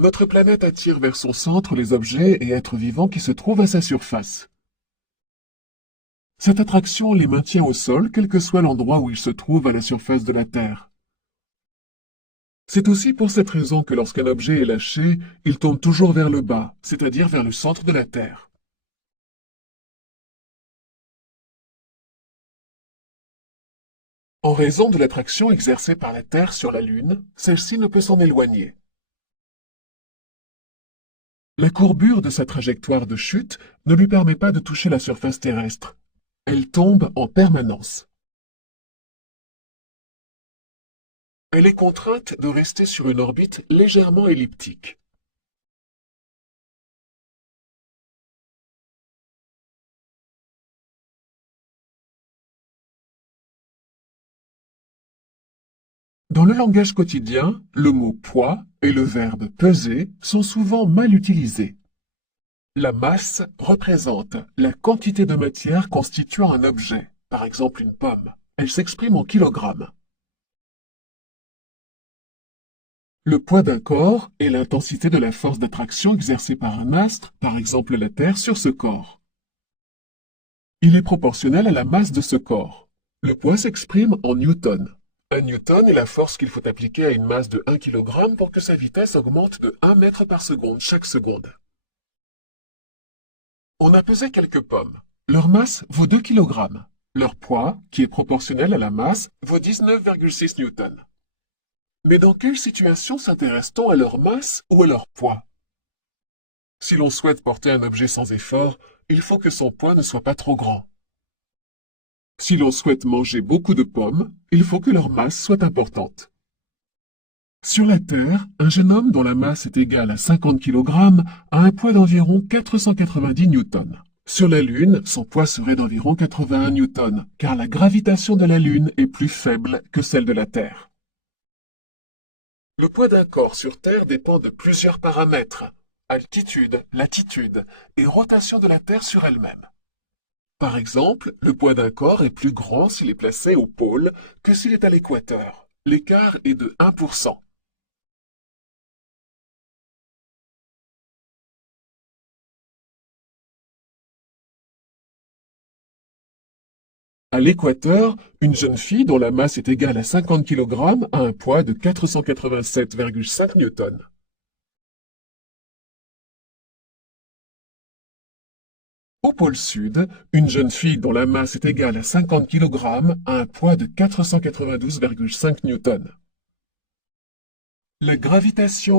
Notre planète attire vers son centre les objets et êtres vivants qui se trouvent à sa surface. Cette attraction les maintient au sol, quel que soit l'endroit où ils se trouvent à la surface de la Terre. C'est aussi pour cette raison que lorsqu'un objet est lâché, il tombe toujours vers le bas, c'est-à-dire vers le centre de la Terre. En raison de l'attraction exercée par la Terre sur la Lune, celle-ci ne peut s'en éloigner. La courbure de sa trajectoire de chute ne lui permet pas de toucher la surface terrestre. Elle tombe en permanence. Elle est contrainte de rester sur une orbite légèrement elliptique. Dans le langage quotidien, le mot poids et le verbe peser sont souvent mal utilisés. La masse représente la quantité de matière constituant un objet, par exemple une pomme. Elle s'exprime en kilogrammes. Le poids d'un corps est l'intensité de la force d'attraction exercée par un astre, par exemple la Terre, sur ce corps. Il est proportionnel à la masse de ce corps. Le poids s'exprime en newtons. Un newton est la force qu'il faut appliquer à une masse de 1 kg pour que sa vitesse augmente de 1 mètre par seconde chaque seconde. On a pesé quelques pommes. Leur masse vaut 2 kg. Leur poids, qui est proportionnel à la masse, vaut 19,6 newtons. Mais dans quelle situation s'intéresse-t-on à leur masse ou à leur poids? Si l'on souhaite porter un objet sans effort, il faut que son poids ne soit pas trop grand. Si l'on souhaite manger beaucoup de pommes, il faut que leur masse soit importante. Sur la Terre, un jeune homme dont la masse est égale à 50 kg a un poids d'environ 490 newtons. Sur la Lune, son poids serait d'environ 81 newtons, car la gravitation de la Lune est plus faible que celle de la Terre. Le poids d'un corps sur Terre dépend de plusieurs paramètres: altitude, latitude et rotation de la Terre sur elle-même. Par exemple, le poids d'un corps est plus grand s'il est placé au pôle que s'il est à l'équateur. L'écart est de 1%. À l'équateur, une jeune fille dont la masse est égale à 50 kg a un poids de 487,5 newtons. Au pôle sud, une jeune fille dont la masse est égale à 50 kg a un poids de 492,5 newtons. La gravitation